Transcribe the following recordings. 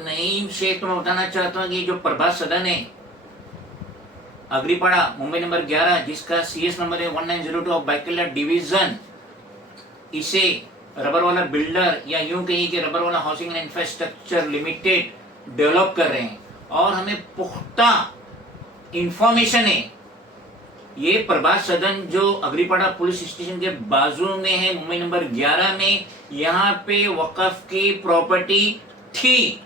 नईम शेख, मैं बताना चाहता हूँ कि जो प्रभात सदन है अग्रीपाड़ा मुंबई नंबर 11, जिसका सीएस नंबर है 1902 ऑफ बाइकला डिवीजन, इसे रबर वाला बिल्डर या यूं कहिए कि रबर वाला housing and infrastructure limited develop कर रहे हैं। और हमें पुख्ता इंफॉर्मेशन है, ये प्रभात सदन जो अग्रीपाड़ा पुलिस स्टेशन के बाजू में है मुंबई नंबर 11 में, यहाँ पे वक्फ की प्रॉपर्टी थी।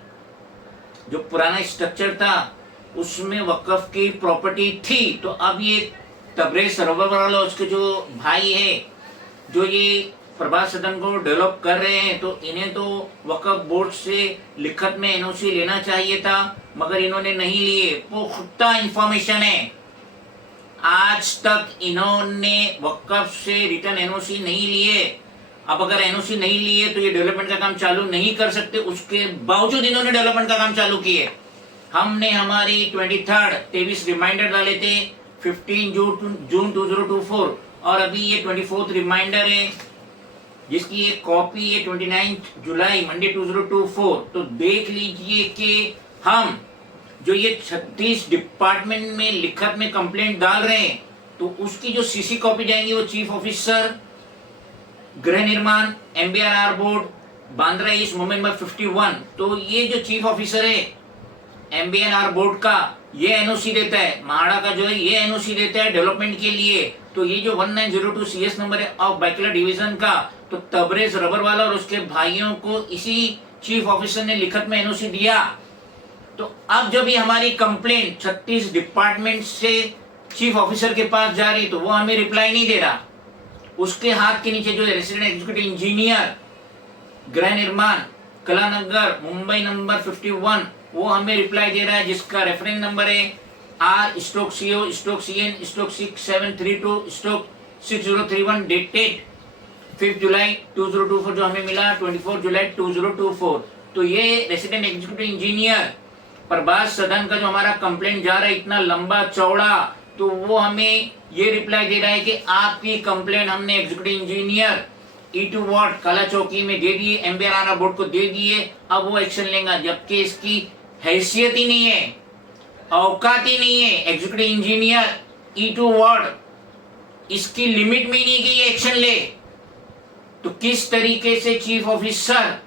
जो पुराना स्ट्रक्चर था उसमें वक्फ की प्रॉपर्टी थी। तो अब ये तबरेज रबर वाला उसके जो भाई है जो ये प्रभात सदन को डेवलप कर रहे हैं, तो इन्हें तो वक्फ बोर्ड से लिखत में एनओसी लेना चाहिए था, मगर इन्होंने नहीं लिए। पुख्ता इंफॉर्मेशन है, आज तक इन्होंने वक्फ से रिटर्न एनओसी नहीं लिए। अब अगर एनओसी नहीं लिए तो ये डेवलपमेंट का काम चालू नहीं कर सकते। उसके बावजूद इन्होंने डेवलपमेंट का काम चालू किए। हमने हमारी 23 रिमाइंडर डाले थे 15 जून 2024, और अभी ये 24 रिमाइंडर है जिसकी एक कॉपी है 29 जुलाई मंडे 2024। तो देख लीजिए कि हम जो ये 36 डिपार्टमेंट में लिखत में कंप्लेंट डाल रहे हैं, तो उसकी जो सीसी कॉपी जाएंगी वो चीफ ऑफिसर गृह निर्माण MBRR board Bandra east Mumbai number 51। तो ये जो चीफ ऑफिसर है एमबीआरआर बोर्ड का, ये एनओसी देता है, महाड़ा का जो है ये एनओसी देता है डेवलपमेंट के लिए। तो ये जो 1902 सीएस नंबर है ऑफ बाइकला डिवीजन का, तो तबरेज रबर वाला और उसके भाइयों को इसी चीफ ऑफिसर ने लिखत में एनओसी दिया। तो अब जब ये हमारी कंप्लेंट 36 डिपार्टमेंट से चीफ ऑफिसर के पास जा रही, तो वो हमें रिप्लाई नहीं दे रहा। उसके हाथ के नीचे जो रेसिडेंट एग्जीक्यूटिव इंजीनियर गृह निर्माण कलानगर मुंबई नंबर 51, वो हमें रिप्लाई दे रहा है, जिसका रेफरेंस नंबर है R/CO/673260732/6031 डेटेड 5 जुलाई 2024, जो हमें मिला 24 जुलाई 2024। तो ये रेसिडेंट एग्जीक्यूटिव इंजीनियर प्रभात सदन का जो हमारा कंप्लेंट जा रहा है इतना लंबा चौड़ा, तो वो हमें ये रिप्लाई दे रहा है कि आपकी कंप्लेंट हमने एग्जीक्यूटिव इंजीनियर E2 वार्ड काला चौकी में दे दिए, एमबीआरआर बोर्ड को दे दिए, अब वो एक्शन लेगा। जबकि इसकी हैसियत ही नहीं है, औकात ही नहीं है। एग्जीक्यूटिव इंजीनियर E2 वार्ड, इसकी लिमिट में ही नहीं कि ये एक्शन ले। तो किस तरीके से चीफ ऑफिसर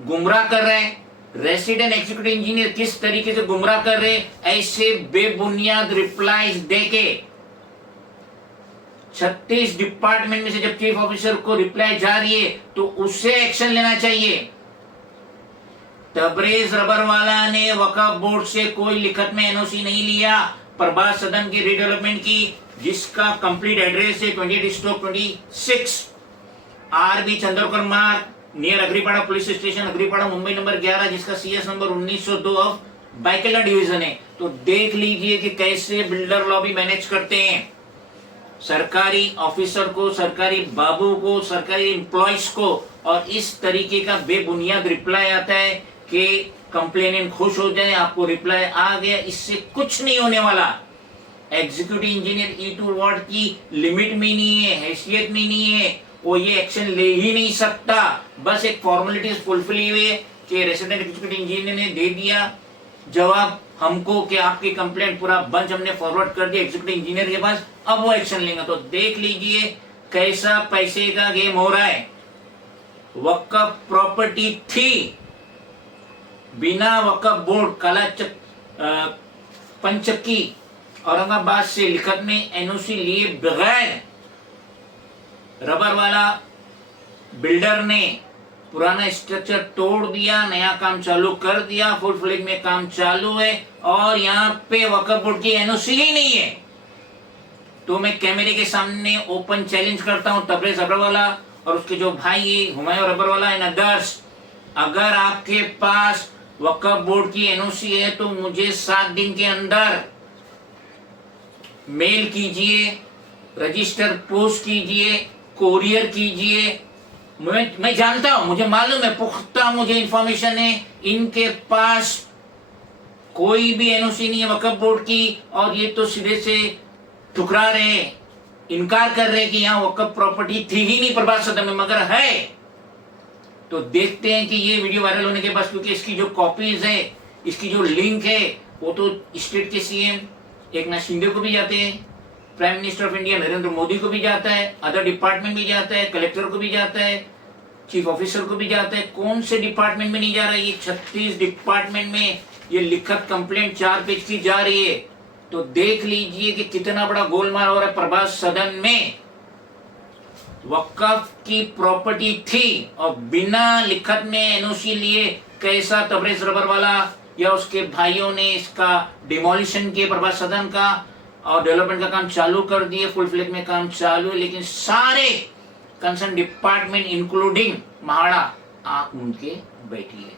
गुमराह कर रहे हैं, रेसिडेंट एग्जीक्यूटिव इंजीनियर किस तरीके से गुमराह कर रहे हैं, ऐसे बेबुनियाद रिप्लाईज देके 36 डिपार्टमेंट में से जब चीफ ऑफिसर को रिप्लाई जा रही है तो उससे एक्शन लेना चाहिए। तबरेज रबर वाला ने वक्फ बोर्ड से कोई लिखत में एनओसी नहीं लिया प्रभात सदन की रीडेवलपमेंट की, जिसका कंप्लीट एड्रेस है 28/26 RB चंद्रकर मार्ग near Agripada police station Agripada Mumbai number 11, जिसका CS number 1902 of Byculla division है। तो देख लीजिए कि कैसे बिल्डर लॉबी मैनेज करते हैं। सरकारी ऑफिसर को, सरकारी बाबू को, सरकारी एम्प्लॉयज को, और इस तरीके का बेबुनियाद रिप्लाई आता है कि कंप्लेनेंट खुश हो जाए, आपको रिप्लाई आ गया। इससे कुछ नहीं होने वाला। एग्जीक्यूटिव इंजीनियर E2 वार्ड की लिमिट में नहीं है, हैसियत में नहीं है, वो ये एक्शन ले ही नहीं सकता। बस एक फॉर्मेलिटीज फुलफिल हुए कि रेसिडेंट एग्जीक्यूटिव इंजीनियर ने दे दिया जवाब हमको कि आपकी कंप्लेंट पूरा बंच हमने फॉरवर्ड कर दिया एग्जीक्यूटिव इंजीनियर के पास, अब वो एक्शन लेंगे। तो देख लीजिए कैसा पैसे का गेम हो रहा है। वक्फ प्रॉपर्टी थी, बिना वक्फ बोर्ड काला पंचक्की औरंगाबाद से लिखत में एनओसी लिए बगैर रबर वाला बिल्डर ने पुराना स्ट्रक्चर तोड़ दिया, नया काम चालू कर दिया, फुल फ्लेज में काम चालू है, और यहाँ पे वक्फ बोर्ड की एनओसी ही नहीं है। तो मैं कैमरे के सामने ओपन चैलेंज करता हूँ तबरेज रबर वाला और उसके जो भाई है हुमायूं रबर वाला एंड अदर्स, अगर आपके पास वक्फ बोर्ड की एनओसी है तो मुझे 7 दिन के अंदर मेल कीजिए, रजिस्टर पोस्ट कीजिए, कोरियर कीजिए। मैं जानता हूं, मुझे मालूम है, पुख्ता मुझे इंफॉर्मेशन है, इनके पास कोई भी एनओसी नहीं है वक्फ बोर्ड की, और ये तो सीधे से ठुकरा रहे, इनकार कर रहे कि यहाँ वक्फ प्रॉपर्टी थी ही नहीं प्रभात सदन में, मगर है। तो देखते हैं कि ये वीडियो वायरल होने के बाद, क्योंकि इसकी जो कॉपीज है, इसकी जो लिंक है, वो तो स्टेट के सीएम एकनाथ शिंदे को भी जाते हैं, prime minister of India Narendra Modi को भी जाता है, अदर डिपार्टमेंट भी जाता है, कलेक्टर को भी जाता है, चीफ ऑफिसर को भी जाता है। कौन से डिपार्टमेंट में नहीं जा रहा है? ये 36 डिपार्टमेंट में ये लिखत कंप्लेंट 4 पेज की जा रही है। तो देख लीजिए कि कितना बड़ा गोलमाल हो रहा है। प्रभास सदन में वक्फ की प्रॉपर्टी थी और बिना लिखत में एनओसी लिए कैसा तबरेज रबर वाला या उसके भाइयों ने इसका डिमोलिशन किए प्रभास सदन का, और डेवलपमेंट का काम चालू कर दिए, फुल फ्लेज में काम चालू है। लेकिन सारे कंसर्न डिपार्टमेंट इंक्लूडिंग महाड़ा आंख मूंद के बैठी है।